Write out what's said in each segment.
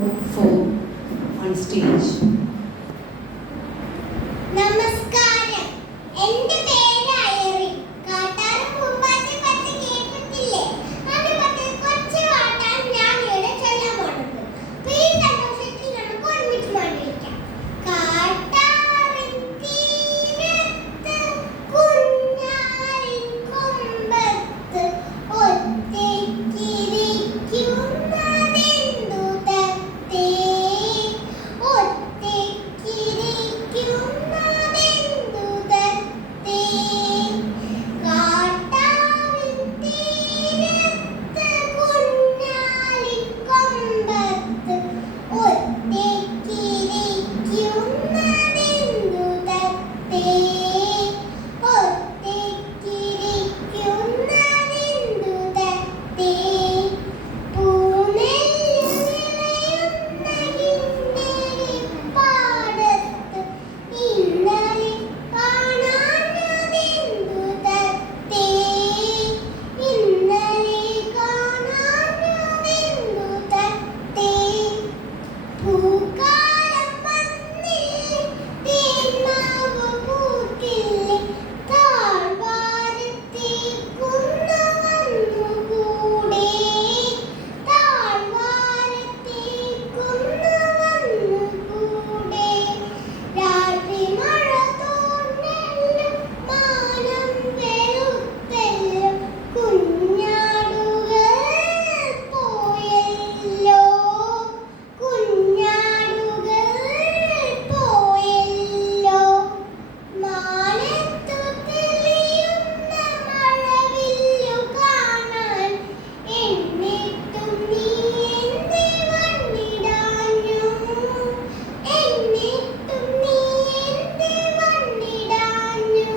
for on stage. നമസ്കാരം. എൻ്റെ പേര് ഐറി. കാട്ടാറും പൂമ്പാറ്റ പച്ച കേട്ടിട്ടില്ലേ? അത് പറ്റി കുറച്ച് പാട്ടാണ് ഞാൻ ഇവിടെ ചൊല്ലാൻ പോകുന്നത്. അപ്പോൾ ഈ സന്തോഷത്തിൽ നമുക്ക് ഒരുമിച്ച് പാടിക്കാം. കാട്ടാറിൻ തീരത്ത് കുഞ്ഞാലിൻ കൊമ്പത്ത് ഒറ്റയ്ക്കിരിക്കുന്നതെന്തു തത്തേ? ഒറ്റയ്ക്കിരിക്കുന്നതെന്തു തത്തേ? കാട്ടാറിൻ തീരത്ത് കുഞ്ഞാലിൻ കൊമ്പത്ത് ഒറ്റയ്ക്കിരിക്കുന്നതെന്തു തത്തേ? ഒറ്റയ്ക്കിരിക്കുന്നതെന്തു തത്തേ? പാടത്ത് ഇന്നലെ കാണാഞ്ഞതെന്തു തത്തേ? ഇന്നലെ കാണാഞ്ഞതെന്തു തത്തേ? പൂക്കാലം വന്നില്ലേ, തേന്മാവ് പൂത്തില്ലേ, താഴ്വാരത്തേക്കൊന്നു വന്നുകൂടെ? താഴ്വാരത്തേക്കൊന്നു വന്നുകൂടെ? രാത്രി മഴ തോർന്നല്ലോ, മാനം വെളുത്തല്ലോ, കുഞ്ഞാടുകൾ പോയല്ലോ, കുഞ്ഞാടുകൾ പോയല്ലോ. മാനത്തു തെളിയുന്ന മഴവില്ലു കാണാൻ എന്നിട്ടും നീ എന്തേ വന്നിടാഞ്ഞു? എന്നിട്ടും നീ എന്തേ വന്നിടാഞ്ഞു?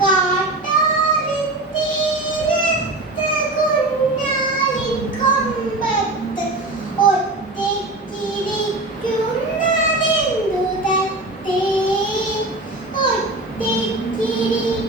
കാട്ടാറിൻ തീരത്ത് കുഞ്ഞാലിൻ കൊമ്പത്ത് ഒറ്റയ്ക്കിരിക്കുന്നതെന്തു തത്തേ? ഒറ്റയ്ക്കിരിക്കുന്നതെന്തു